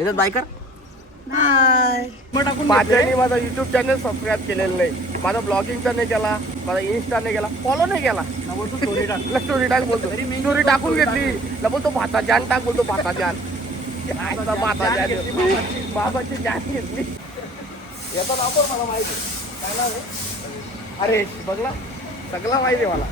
Biker मग टाकून माझ्याने माझा युट्यूब चॅनल सबस्क्राईब केलेलं नाही. माझा ब्लॉगिंगचा नाही केला माझा इन्स्टा नाही केला फॉलो नाही केला. स्टोरी टाक. स्टोरी टाक बोलतो. स्टोरी टाकून घेतली. ना बोलतो भाता जान टाक बोलतो भाता जान. आता भाता जान बाबाची जान घेतली. याचा नाव पण मला माहिती. काय नाव अरे बघला. सगळा माहिती आहे मला.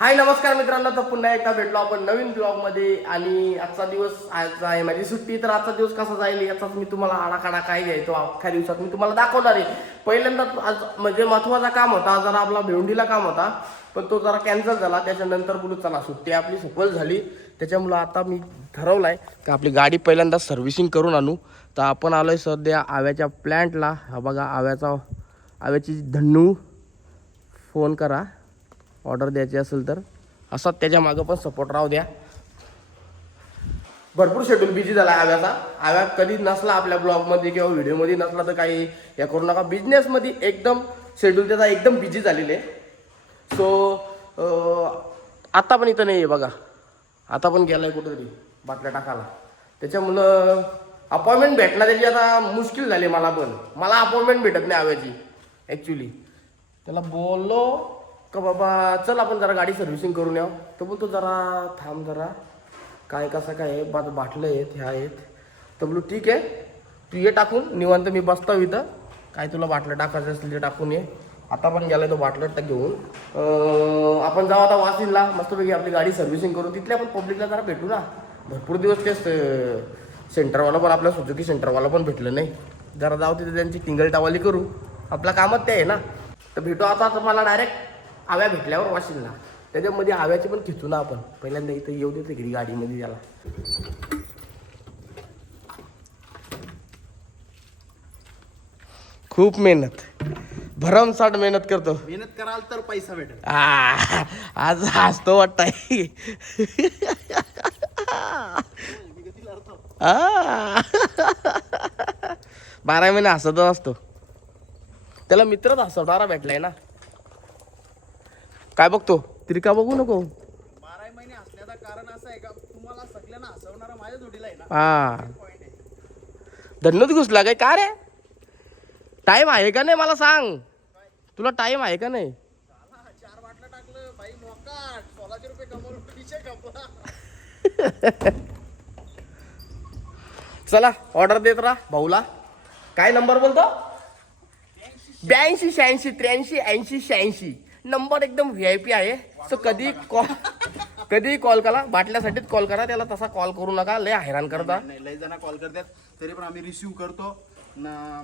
हाय नमस्कार मित्रांनो. तर पुन्हा एकदा भेटलो आपण नवीन ब्लॉगमध्ये आणि आजचा दिवस आज आहे माझी सुट्टी. तर आजचा दिवस कसा जाईल याचाच मी तुम्हाला आडाकाडा काय घ्यायचो अख्ख्या दिवसात मी तुम्हाला दाखवणार आहे. पहिल्यांदा आज म्हणजे महत्त्वाचा काम होता. जरा आपला भेंडीला काम होता. पण तो जरा कॅन्सल झाला. त्याच्यानंतर बोलू चला सुट्टी आपली सफल झाली. त्याच्यामुळं आता मी ठरवलं आहे की आपली गाडी पहिल्यांदा सर्व्हिसिंग करून आणू. तर आपण आलोय सध्या आव्याच्या प्लॅन्टला हा बघा आव्याचा आव्याची धन्नू. फोन करा. ऑर्डर द्यायची असेल तर. असा त्याच्या मागं पण सपोर्ट राहू द्या. भरपूर शेड्यूल बिझी झाला आहे आव्याचा. आव्या कधी नसला आपल्या ब्लॉगमध्ये किंवा व्हिडिओमध्ये नसला तर काही हे करू नका. बिझनेसमध्ये एकदम शेड्यूल त्याचा एकदम बिझी झालेले. आहे सो आता पण इथं नाही आहे बघा. आता पण गेला आहे कुठंतरी बाटल्या टाकायला. त्याच्यामुळं अपॉइंटमेंट भेटणं त्याची आता मुश्किल झाली मला पण. मला अपॉइंटमेंट भेटत नाही आव्याची ॲक्च्युली त्याला बोललो का बाबा चल आपण जरा गाडी सर्व्हिसिंग करून यावं तर बोलतो जरा थांब जरा. काय कसं काय आहे? बा बाटलं आहेत ह्या आहेत. तर बोलू ठीक आहे. तू ये टाकून निवांत मी बसतो इथं. काय तुला बाटलं टाकायचं असेल ते टाकून ये. आता पण गेलाय तो बाटलं टाक घेऊन. आपण जाऊ आता वासिनला मस्तपैकी आपली गाडी सर्व्हिसिंग करू तिथल्या पण पब्लिकला जरा भेटू ना. भरपूर दिवस तेच सेंटरवाला पण आपल्या सुजुकी सेंटरवाला पण भेटलं नाही. जरा जाऊ तिथे त्यांची टिंगल टावाली करू. आपला कामच ते आहे ना. तर भेटू आता आता मला डायरेक्ट आव्या भेटल्यावर वाशिनला त्याच्यामध्ये आव्याची पण खिचू ना आपण. पहिल्यांदा इथं येऊ देते घरी गाडीमध्ये त्याला. खूप मेहनत. भरमसाठ मेहनत करतो. मेहनत कराल तर पैसा भेटेल. आ, आज हसतो वाटताय. आ. बारा महिने हसतच असतो. त्याला मित्रच हसवणारा भेटलाय ना. काय बघतो? तरी का बघू नको? बारा महिने असण्याचं कारण असं आहे का? तुम्हाला सगळ्यांना हसवणारा माझ्या जोडीला आहे ना? हा. पॉईंट आहे धन्नच घुसला काय? का रे? टाइम आहे का नाही मला सांग. तुला टाइम आहे का नाही? झाला, चार बाटलं टाकलं. बाई सोळाशे रुपये कमवलं विषय कमला चला ऑर्डर देत राहा भाऊला. काय नंबर बोलतो? ब्याऐंशी शहाऐंशी त्र्याऐंशी ऐंशी शहाऐंशी. नंबर एकदम व्ही आय पी आहे. सो कधी कॉल कधी कॉल करा. बाटल्यासाठीच कॉल करा. त्याला तसा कॉल करू नका. लय हैराण करता. नाही लय जण कॉल करतात. तरी पण आम्ही रिसिव्ह करतो. ना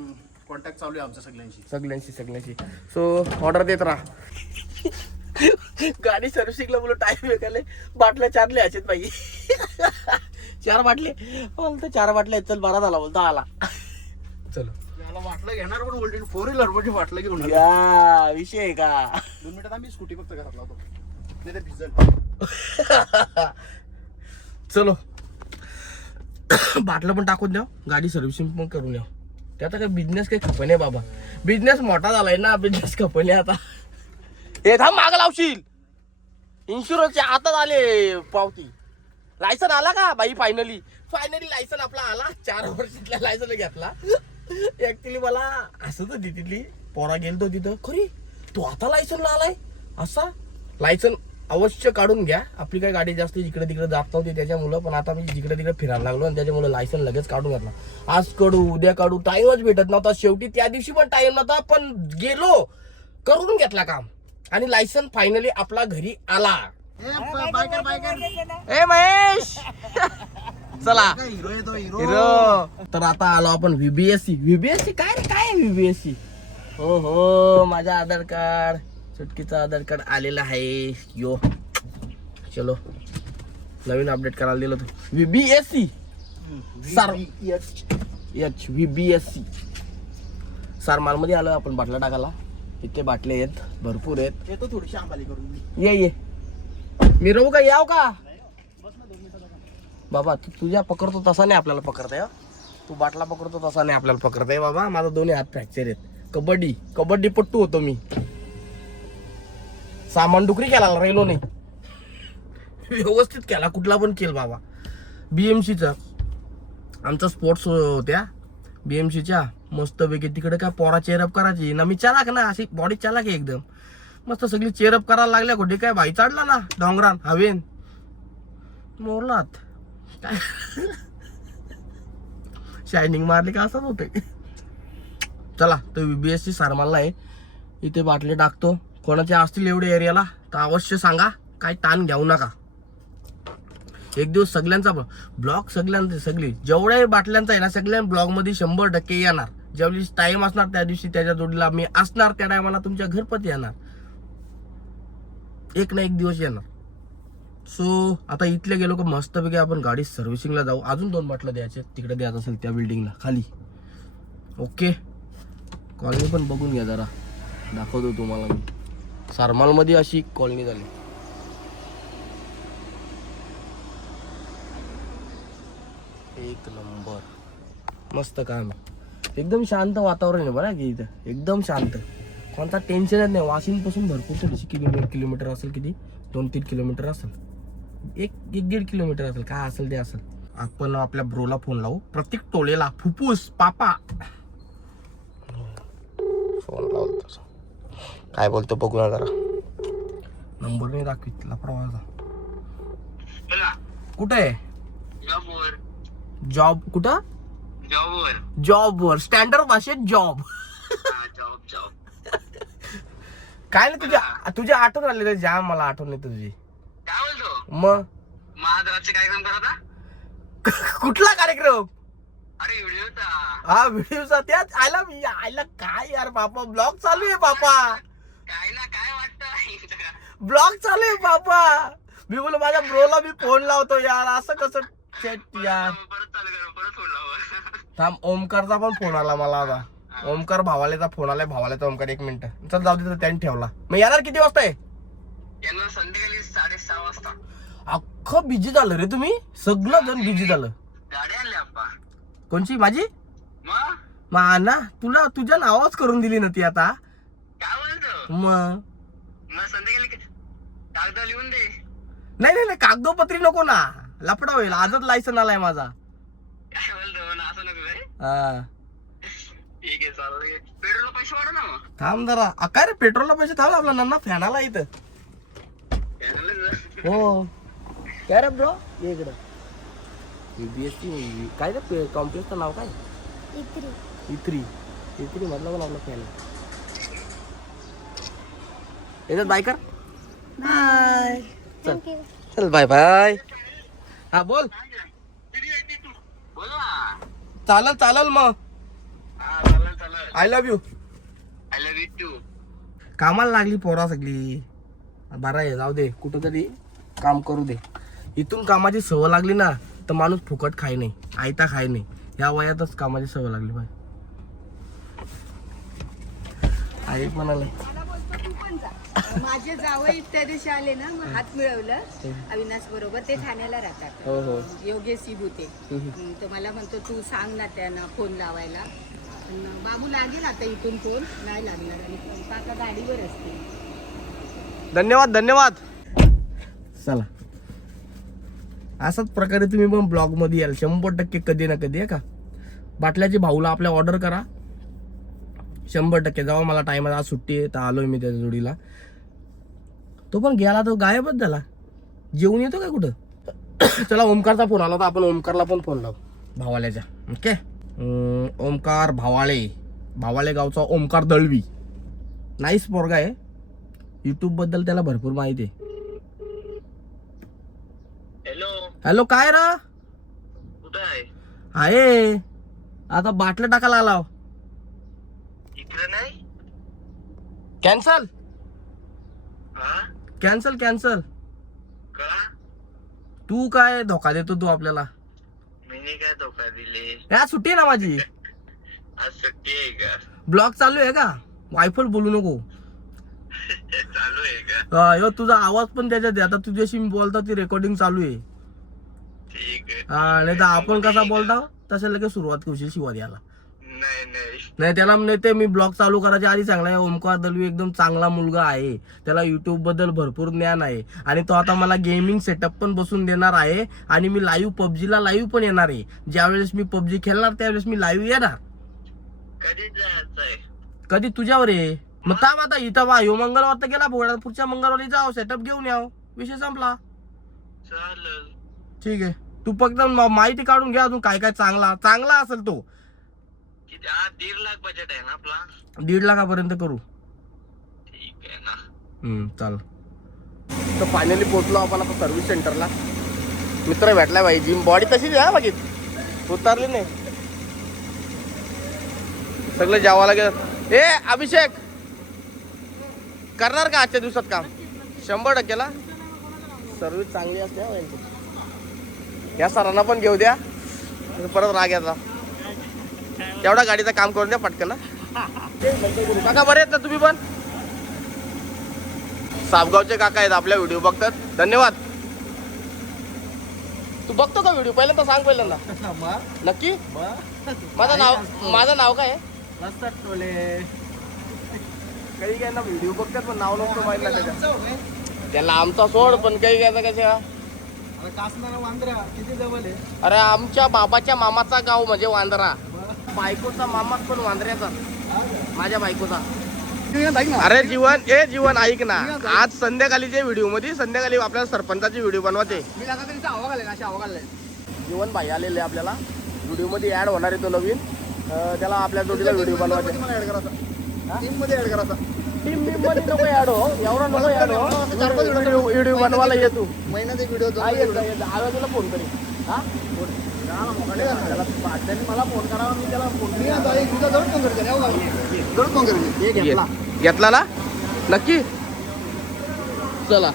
कॉन्टॅक्ट चालू आहे आमच्या सगळ्यांशी. सगळ्यांशी सगळ्यांशी. सो ऑर्डर देत राहा. गाडी सर्व्हिसिंगला बोलू टाईम वेकाले बाटल्या चार लिहायचे बाई. चार बाटले? बोलतो चार बाटल्या आहेत, चल बारा झाला बोलतो आला. चलो. याला वाटलं घेणार पण वोल्टेज फोर व्हीलर म्हणजे वाटलं घेऊन आलो. या विषय आहे का? दोन मिनिटात आम्ही स्कूटी फक्त घरात लावतो. नाही तर भिजल. चलो. बाटलं पण टाकून द्या गाडी सर्व्हिसिंग पण करून द्या. त्याचा काय बिझनेस काही खपन आहे बाबा. बिझनेस मोठा झालाय ना बिझनेस खपन आहे आता. हे थांब माग लावशील. इन्शुरन्सच्या हातात आले पावती. लायसन आला का बाई फायनली फायनली लायसन आपला आला. चार वर्षातला लायसन घेतला. ऍक्च्युली मला असं तर तिथली. पोरा गेलतो तिथं. खरी? तू आता लायसनला आलाय? असा? लायसन अवश्य काढून घ्या. आपली काही गाडी जास्त इकडे तिकडे जात नव्हती त्याच्यामुळं पण आता मी जिकडे तिकडे फिरायला लागलो आणि त्याच्यामुळे लायसन लगेच काढून घेतला. आज काढू उद्या काढू टाइमच भेटत नव्हता. शेवटी त्या दिवशी पण टाइम नव्हता पण गेलो. करून घेतला काम. आणि लायसन फायनली आपला घरी आला. ए महेश! चला. हिरो येतो हिरो. तर आता आलो आपण व्हीबीएससी व्हीबीएससी काय रे काय व्हीबीएससी हो हो माझा आधार कार्ड. सुटकीचा आधार कार्ड आलेला आहे. यो. चलो. नवीन अपडेट करायला दिलं तू. व्हीबीएससी सर एच व्हीबीएससी सारमालमध्ये आलो आपण बाटला टाकायला. इथे बाटले आहेत भरपूर आहेत. येतो थोडीशी आंबाली करून. ये ये. मी राहू का? याव का? बाबा तू तुझ्या पकडतो तसा नाही आपल्याला पकडता हं? तू बाटला पकडतो तसा नाही आपल्याला पकडताय बाबा. माझा दोन्ही हात फ्रॅक्चर आहेत. कबड्डी कबड्डी पट्टू होतो मी. सामान डुकरी केला रेलो नाही. व्यवस्थित केला कुठला पण केल बाबा. बीएमसीचा आमचा स्पोर्ट्स होत्या. बीएमसीच्या मस्तपैकी तिकडे काय पोरा चेअरअप करायची. ना मी चालाक ना अशी बॉडी चालाक आहे एकदम. मस्त सगळी चेअरअप करायला लागल्या कुठे काय भाई चढला ना डोंगरान हवेन. मोरलात. काय शायनिंग मारली का असंच होते चला तो बीबीएससी सारमाला आहे. इथे बाटले टाकतो. कोणाचे असतील एवढे एरियाला तर अवश्य सांगा. काय ताण घेऊ नका. एक दिवस सगळ्यांचा ब्लॉग सगळ्यांचे सगळी. जेवढ्या बाटल्यांचा आहे ना सगळ्या ब्लॉगमध्ये शंभर टक्के येणार. ज्यावेळी टाईम असणार त्या दिवशी त्याच्या जोडीला मी असणार त्या टायमाला तुमच्या घरपती येणार. एक ना एक दिवस येणार. सो आता इथले गेलो का मस्तपैकी आपण गाडी सर्व्हिसिंगला जाऊ. अजून दोन बाटल्या द्यायचे तिकडे द्यायचं असेल त्या बिल्डिंगला खाली. ओके कॉलनी पण बघून घ्या जरा. दाखवतो तुम्हाला मी. सारमालमध्ये अशी कॉलनी झाली. एक नंबर मस्त काम एकदम शांत वातावरण आहे बरं की इथं? एकदम शांत. कोणता टेन्शनच नाही. वाशिंगपासून भरपूर थोडीशी किलोमीटर किलोमीटर असेल किती? दोन तीन किलोमीटर असेल. एक एक दीड किलोमीटर असेल काय असेल ते असेल. आपण आपल्या ब्रोला फोन लावू. प्रत्येक टोलेला फुफ्फुस पापा. फोन लावतो तसं. काय बोलतो बघू ना जरा. नंबर नाही दाखवित लफडावाचा कुठं आहे? जॉब कुठं? जॉबवर. जॉबवर स्टँडर्ड भाषेत जॉब. Job job. काय नाही तुझ्या तुझ्या आठवण आली रे जाम मला आठवण येते तुझी. मग? कार्यक्रम करत? कुठला कार्यक्रम? अरे हा व्हिडिओचा त्याच आयला मी आयला काय यार बापा ब्लॉग चालू आहे बापा. काय ना काय वाटतं? ब्लॉग चालू आहे बापा. मी बोल माझ्या ब्रोला मी फोन लावतो यार असं कसं शेट यार परत चालू कर परत फोन लाव. थांब ओमकारचा पण फोन आला मला आता. ओमकार भावालेचा फोन आलाय भावालेचा ओमकार एक मिनिट. चल जाऊ दे त्याने ठेवला. मग येणार किती वाजता आहे? यांना संध्याकाळी साडेसहा वाजता. अख्खं बिझी झालं रे तुम्ही. सगळं जण बिझी झालं. गाडी आणली आप्पा. कोणची? माझी? मग मा ना तुला तुझ्या नावाच करून दिली ना ती आता. काय बोलतो? मग? मग संध्याकाळी क- कागद लिहून दे. नाही नाही नाही, कागदोपत्री नको ना. लफडा होईल. आजच लायसन आलाय माझा. काय बोलतो? ना असं नको रे हा. ठीक आहे चालू पेट्रोलला पैसे वाढव ना मग. थांब जरा. अ, काय रे पेट्रोलला पैसे थांब आपला नन्ना फॅन आला इथं हो. काय रे ब्रो इकडं. युबीएससी काय रे कॉम्प्लेक्सचं नाव काय? इत्री इत्री मधला पण आपला फॅन याच्यात बाय कर. बाय चल. चल बाय बाय हा बोल. चालल चालल मग. चालेल चालेल. I love you I love you too कामाला लागली पोरा सगळी. बरं आहे जाऊ दे. कुठं तरी काम करू दे. इथून कामाची सवय लागली ना तर माणूस फुकट खाय नाही आयता खाय नाही. या वयातच कामाची सवय लागली पाहिजे आई म्हणाले माझे जावई त्या दिवशी आले ना मग हात मिळवलं. अविनाश बरोबर ते ठाण्याला राहतात. हो हो. योगेश सिबुते हम्म. तो मला म्हणतो तू सांग ना त्यांना फोन लावायला. पण बाबू लागेल आता इथून फोन. नाही लागणार. आणि काका गाडीवर असते. धन्यवाद धन्यवाद. चला. असाच प्रकारे तुम्ही पण ब्लॉगमध्ये याल. शंभर टक्के कधी ना कधी आहे का? बाटल्याची भाऊला आपल्या ऑर्डर करा. शंभर टक्के. जेव्हा मला टाइम आज सुट्टी आहे तर आलोय मी त्याच्या जोडीला. तो पण गेला तो गायबच झाला जेवून येतो काय कुठं? चला ओमकारचा फोन आला तर आपण ओमकारला पण फोन लावू. भावाल्याच्या ओके ओमकार भावाळे. भावाळे गावचा ओमकार दळवी. नाईस पोरगा आहे. यूट्यूबबद्दल त्याला भरपूर माहिती आहे. हॅलो काय रा? कुठं आहे? आहे. आता बाटल्या टाकायला आला इकडे नाही? कॅन्सल हा? कॅन्सल कॅन्सल का? तू काय धोका देतो तू आपल्याला? मी काय धोका दिले? या सुट्टी आहे ना माझी? आज सुट्टी आहे का? ब्लॉग चालू आहे का? वायफल बोलू नको. चालू आहे का? ह्यो तुझा आवाज पण त्याच्यात आहे. आता तुझ्याशी मी बोलतो ती रेकॉर्डिंग चालू आहे. ठीक आहे. हा, नाही तर आपण कसा बोलता? तसं लगेच सुरुवात करूशी शिवा द्यायला नाही नाही. नाही त्याला नाही ते मी ब्लॉग चालू करायच्या आधी चांगला ओमकार दलवी एकदम चांगला मुलगा आहे. त्याला युट्यूबबद्दल भरपूर ज्ञान आहे. आणि तो आता मला गेमिंग सेटअप पण बसून देणार आहे. आणि मी लाईव्ह पबजीला लाईव्ह पण येणार आहे. ज्यावेळेस मी पबजी खेळणार त्यावेळेस मी लाईव्ह येणार. कधी जायचंय? कधी तुझ्यावर आहे? मग थांब आता इथं बा ह्यो मंगळवार तर गेला भोगळा पुढच्या मंगळवारी जाऊ सेटअप घेऊन याव. विषय संपला. चालेल. ठीक आहे. तू फक्त माहिती काढून घ्या अजून काय काय चांगला चांगला असेल तो. किती? दीड लाख बजेट आहे ना आपला. दीड लाखापर्यंत करू. ठीक आहे ना. हम्म, चाल. तर फायनली पोहोचलो आपण आता सर्व्हिस सेंटरला मित्र भेटलाय भाई जिम बॉडी तशीच आहे हा बाकीत उतारली नाही. सगळं जेवायला गेलं. ए अभिषेक! करणार का आजच्या दिवसात काम? शंभर टक्केला? सर्व्हिस चांगली असते या सरांना पण घेऊ द्या. परत राग याचा तेवढा गाडीचं काम करून द्या पटकन हा. काका बरे आहेत ना तुम्ही पण? सापगावचे काका आहेत आपल्या व्हिडिओ बघतात. धन्यवाद. तू बघतो का व्हिडिओ? पहिल्यांदा सांग पहिल्यांदा. नक्की? माझं नाव माझं नाव काय आहे? काही काय ना व्हिडिओ बघतात पण नाव नसतं माहिती त्याच्या त्याला आमचा सोड पण काही काय कशा? किती जवळ आहे? अरे आमच्या बाबाच्या मामाचा गाव म्हणजे वांद्रा. बायकोचा मामाच पण वांद्र्याचा. माझ्या बायकोचा. अरे जीवन ए जीवन ऐक ना. आज संध्याकाळीचे व्हिडिओमध्ये संध्याकाळी आपल्याला सरपंचाची व्हिडिओ घालेन जीवन भाई आलेले आपल्याला. व्हिडिओमध्ये ऍड होणार आहे तो नवीन. त्याला आपल्या जोडीला व्हिडिओ बनवायचे. टीममध्ये ऍड करायचा टीम टीममध्ये नको हो एवढा हो व्हिडिओ व्हिडिओ बनवायला ये तू व्हिडिओ हा. आव्या तुला फोन करीन. हा? मला फोन करावा मी त्याला फोन मी आता एक तुझा जवळ फोन हो घेतला. ना? नक्की? चला.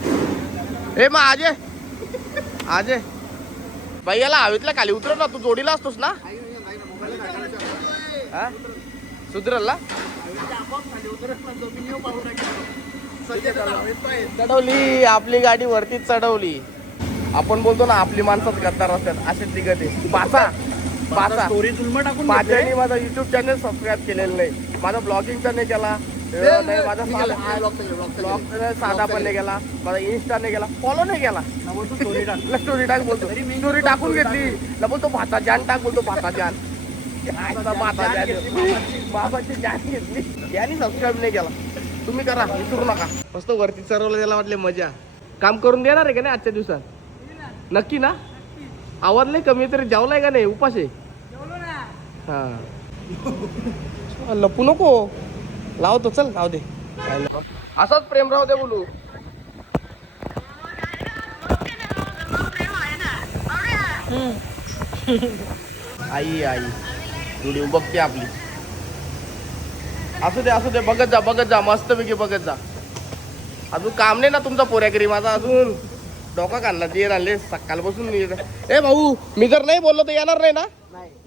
ए मग आजे. आजे. बाई याला हवेतल्या खाली उतरव ना तू जोडीला असतोस ना? हा? सुधरल ना? चढवली आपली गाडी वरतीच चढवली. आपण बोलतो ना आपली माणसंच गद्दार असतात. असे तिघते पाचा पाचा माझ्याने माझा युट्यूब चॅनल सबस्क्राईब केलेलं नाही. माझा ब्लॉगिंगचा नाही केला. नाही माझा ब्लॉग साधा पण नाही केला माझा इन्स्टा नाही केला फॉलो नाही केला स्टोरी टाक. बोलतो. स्टोरी टाकून घेतली. ना बोलतो भाता जान टाक बोलतो भाता जान. आता भाता जान बाबाची जान घेतली. याने सबस्क्राईब नाही केला. तुम्ही करा विसरू नका. मस्त वरती चरवलं त्याला वाटले मजा. काम करून देणार आहे का नाही आजच्या दिवसात? नक्की ना? आवाज नाही कमी तरी जेवलाय का नाही? उपास आहे. हा. लपू नको. लावतो चल लाव दे. असाच प्रेम राहू दे बोलू. आई आई. व्हिडिओ बघते आपली. असू दे असू दे बघत जा बघत जा मस्त पैकी बघत जा. अजून काम नाही ना तुमचा पोऱ्याकरी माझा अजून. डोका काढला जे आणले सकाळपासून ए भाऊ मी जर नाही बोललो तर येणार नाही ना?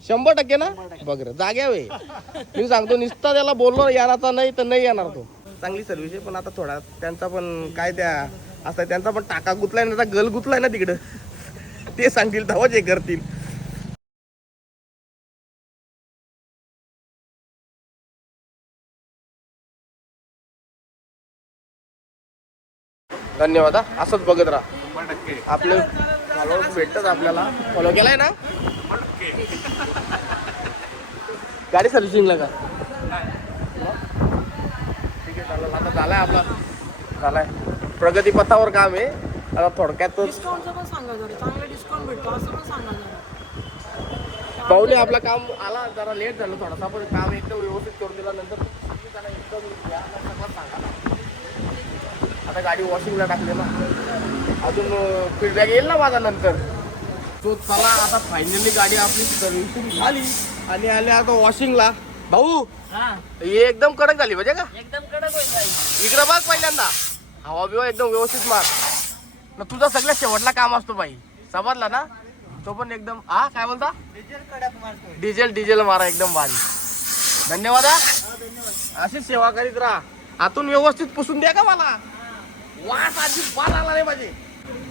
शंभर टक्के ना? बघ रे जाग्या वे. मी सांगतो नुसता त्याला बोललो येणारचा नाही तर नाही येणार तो. चांगली सर्व्हिस आहे पण आता थोडा त्यांचा पण काय त्या असं त्यांचा पण टाका गुतलाय ना गल गुतलाय ना तिकडं. ते सांगतील तेव्हाच हे करतील. धन्यवाद हा. असंच बघत राहा. आपलं फॉलोअर्स भेटतात आपल्याला. फॉलो केलाय ना? गाडी सर्व्हिसिंगला का? ठीक आहे चालेल. आता झालाय आपला. झालाय. प्रगती पथावर काम आहे. आता थोडक्यात डिस्काउंटचं पण सांगा जरा. चांगलं डिस्काउंट भेटतो असं पण सांगा जरा. पाहुणे आपला काम आला जरा लेट झालं थोडासा पण काम एकदम व्यवस्थित करून दिल्यानंतर तुम्ही त्याला एकदम या ना सगळं सांगा. आता गाडी वॉशिंगला टाकली ना. अजून फीडबॅक येईल ना माझा नंतर. तो चला आता फायनली गाडी आपली सर्व्हिसिंग झाली आणि आले आता वॉशिंगला. भाऊ ही. एकदम कडक झाली म्हणजे का? एकदम कडक होईल बाई. इकडं बघ पहिल्यांदा. हवा बिवा एकदम व्यवस्थित मार. ना तुझा सगळ्यात शेवटला काम असतो बाई. समजला ना? तो पण एकदम हा काय बोलता? डिझेल डिझेल मारा एकदम भारी. धन्यवाद हा. अशीच सेवा करीत राहा. आतून व्यवस्थित पुसून द्या का मला? वास अजिबात आला नाही पाहिजे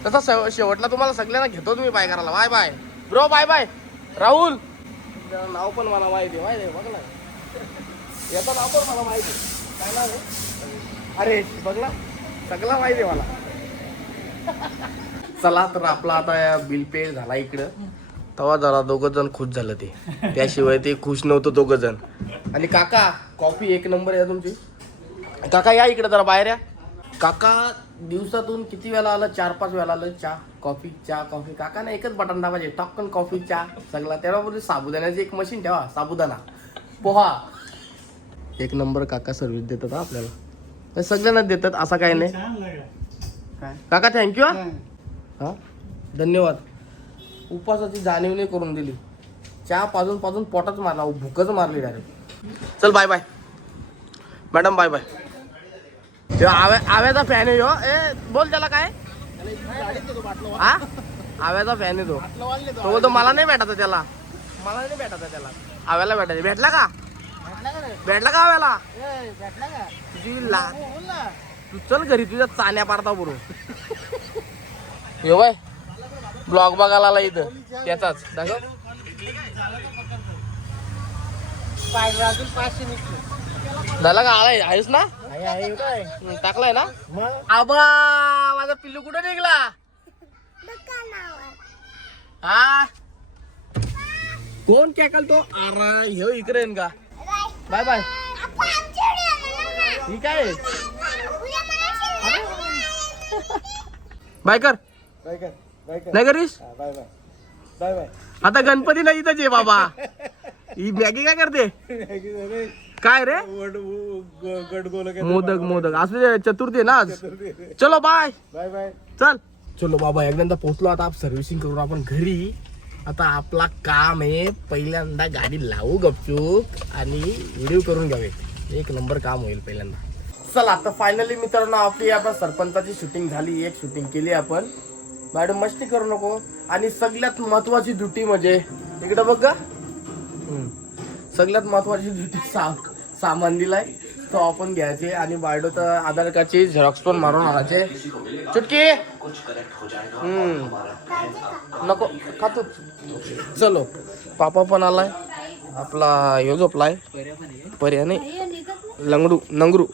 तसा शेव- शेवटला तुम्हाला सगळ्यांना घेतो तुम्ही बाय करायला. Bye bye. Bro bye bye. Rahul. त्याचं नाव पण मला माहिती आहे माहिती आहे बघ ना. याचं नाव पण मला माहिती आहे. काय नाव आहे? अरे बघ ना. सगळं माहिती आहे मला. चला तर आपला आता बिल पे झाला इकडं. तेव्हा जरा दोघं जण खुश झालं ते. त्याशिवाय ते खुश नव्हतं दोघं जण. आणि काका कॉफी एक नंबर आहे तुमची. काका या इकडे जरा बाहेर या. काका दिवसातून किती वेळा आलं? चार पाच वेळा आलं. चहा कॉफी चहा कॉफी. काका ना एकच बटन दाबायचे टॉकन कॉफी चहा. सगळा. त्यामध्ये साबुदाण्याची एक मशीन ठेवा साबुदाणा. पोहा. एक नंबर काका सर्व्हिस देतात हा आपल्याला. सगळ्यांनाच देतात असं काही नाही. काय? काका थँक्यू हा. हा? धन्यवाद. उपवासाची जाणीव नाही करून दिली. चहा पाजून पाजून पोटाच मारला भूकच मारली डायरेक्ट चल bye bye madam bye bye Avya आव्याचा fan आहे ह्यो. ए बोल त्याला काय? हा? आव्याचा फॅन आहे तो. तो बोलतो मला नाही भेटायचा त्याला. मला नाही भेटायचा त्याला. आव्याला भेटायचं. भेटला का? भेटला का आव्याला? तुझी ला तू चल घरी तुझ्या चाण्या पारता बरोबर यो बाय ब्लॉग बघायला आला इथं. त्याचाच. दाखव. झाला का आलाय आहेस ना? टाकलाय ना? आबा माझा पिल्लू कुठे निघला? हा? कोण कॅकल तो? अरे ह्यो इकडे का? Bye bye. ठीक आहे. बाय कर. बाय नाही करीस? आता गणपती नाही इथंच आहे बाबा. ही मॅगी काय करते? काय रे? गडगोल मोदक मोदक. असू दे चतुर्थी आहे ना आज? चलो बाय बाय बाय चल. चलो बाबा एकदा पोहोचलो आता सर्व्हिसिंग करून आपण घरी. आता आपला काम आहे पहिल्यांदा गाडी लावू गपचूक आणि व्हिडिओ करून घ्यावे एक नंबर काम होईल पहिल्यांदा. चला आता फायनली मित्रांनो आपली आपण सरपंचाची शूटिंग झाली एक शूटिंग केली आपण. मॅडम मस्ती करू नको. आणि सगळ्यात महत्वाची ड्युटी म्हणजे इकडे बघ ग. हम्म. सगळ्यात महत्वाची ड्युटी सा सामान दिलाय तो आपण घ्यायचे आणि बायोडोचं आधार कार्डची झेरॉक्स पण मारून आणायचे. चुटकी! हम्म. नको खातो चलो पापा पण आलाय. आपला ह्यो झोपलाय. पर्या नाही. लंगडू नंगरू.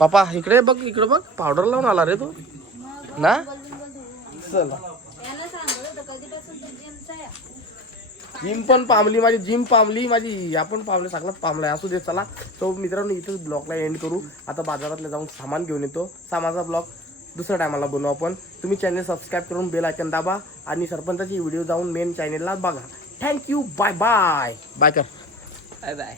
पापा इकडे बघ इकडे बघ. पावडर लावून आला रे तू. ना? चला. जिम पण पामली माझी जिम पामली माझी आपण पामली सगळ्यात पामलाय. असू दे चला. तो मित्रांनो इथंच ब्लॉगला एंड करू. आता बाजारातले जाऊन सामान घेऊन येतो. सामानचा ब्लॉग दुसऱ्या टायमाला बनवू आपण. तुम्ही चॅनल सबस्क्राईब करून बेल आयकन दाबा आणि सरपंचाची व्हिडिओ जाऊन मेन चॅनेलला बघा. Thank you bye bye bye कर बाय बाय